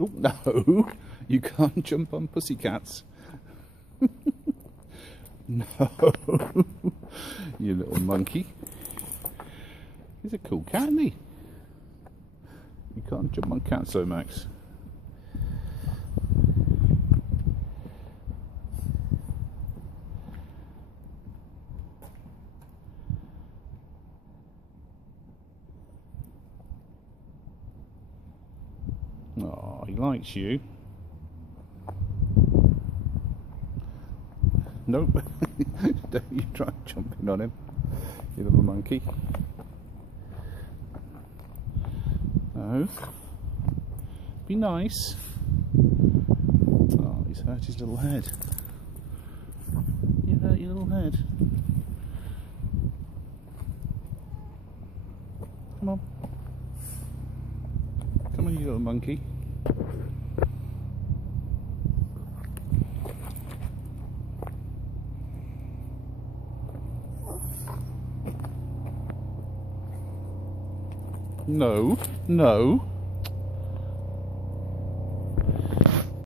Oh, no, you can't jump on pussycats. No, you little monkey. He's a cool cat, isn't he? You can't jump on cats though, Max. Oh, he likes you. Nope. Don't you try jumping on him, you little monkey. No. Be nice. Oh, he's hurt his little head. You hurt your little head. Come on. Come on, you little monkey. No, no.